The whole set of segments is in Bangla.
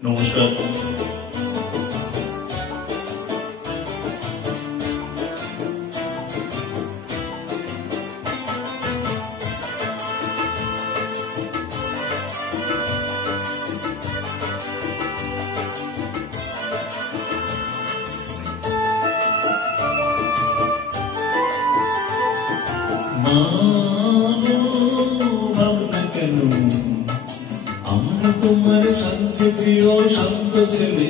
নমস্কার। ভাবনা কেন আমরা তোমার শান্তি প্রিয় শান্ত ছেলে,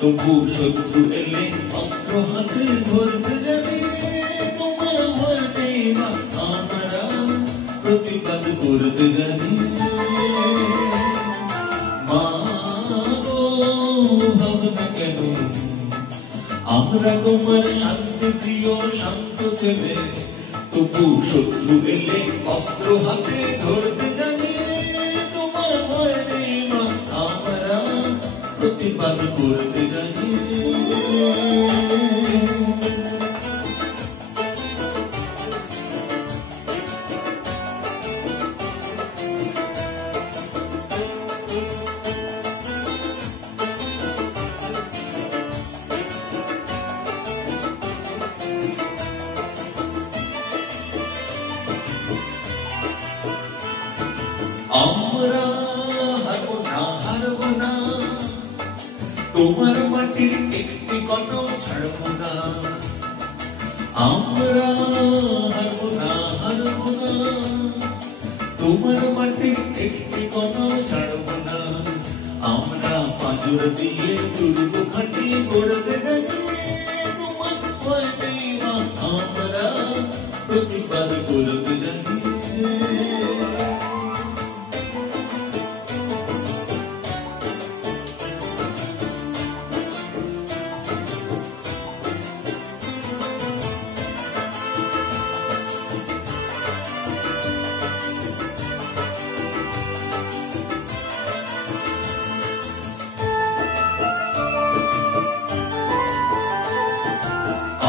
তবু শত্রু এলে অস্ত্র হাতে ধরতে যাবে। তোমার ভয় নেই মা, আমরা প্রতিবাদ করতে জানি। মা গো ভাবনা কেন আমরা তোমার শান্তি প্রিয় শান্ত ছেলে, তবু শত্রু এলে অস্ত্র হাতে ধরতে জানি। তোমার ভয় নেই মা, আমরা প্রতিবাদ করতে জানি। আমরা হারবো না, হারবো না, তোমার মাটির একটি কণা ছাড়বো না। আমরা হারবো না, হারবো না, তোমার মাটির একটি কণা ছাড়বো না। আমরা পাঁজর দিয়ে দুর্গ খাটি করতে জানি। তোমার ভয় নেই মা, আমরা প্রতিবাদ করতে জানি।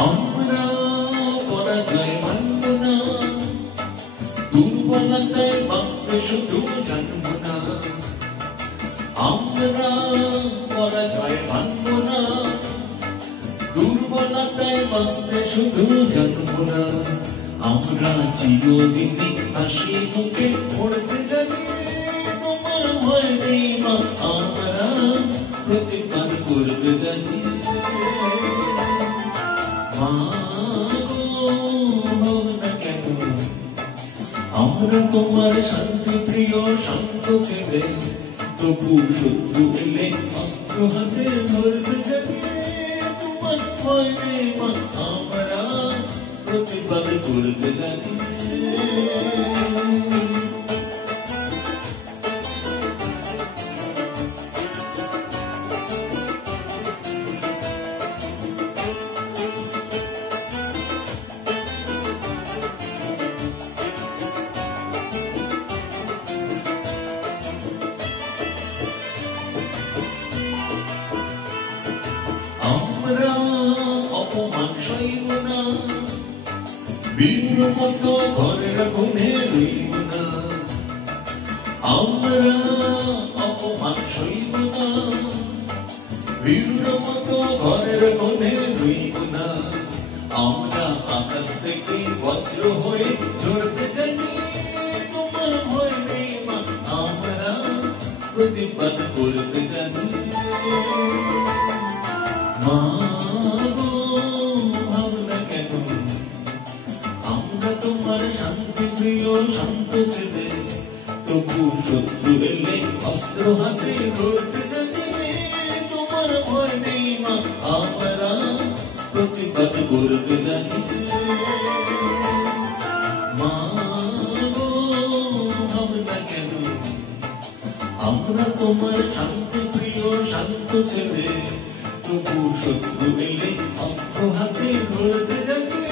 আমরা পরাজয় মানব না, দুর্বলতায় বাঁচতে শুধু জানব না। আমরা পরাজয় মানব না, দুর্বলতায় বাঁচতে শুধু জানব না। আমরা চিরদিনই হাসি মুখে পড়তে জানি। তোমার ভয় নেই মা, আমরা প্রতিবাদ করতে জানি। ভাবনা কেন আমরা তোমার শান্তি প্রিয় শান্ত ছেলে, তবু শত্রু এলে অস্ত্র হাতে ধরতে জানি। তোমার ভয় নেই মা, আমরা প্রতিবাদ করতে জানি। আমরা অপমান সইব না, বীর মতো ঘরের কোণে রইব না। আমরা অপমান সইব না, বীর মতো ঘরের কোণে রইব না। আমরা আকাশ থেকে বজ্র হয়ে ঝরতে জানি। তোমার ভয় নেই মা, আমরা প্রতিবাদ করতে জানি। মা গো ভাবনা কেন আমরা তোমার শান্তি প্রিয় শান্ত ছেলে, তবু শত্রু এলে অস্ত্র হাতে ধরতে জানি। তোমার ভয় নেই মা, আমরা প্রতিবাদ করতে জানি। মা গো ভাবনা কেন আমরা তোমার শান্তি প্রিয় শান্ত ছেলে, তবু শত্রু এলে অস্ত্র হাতে ধরতে জানি।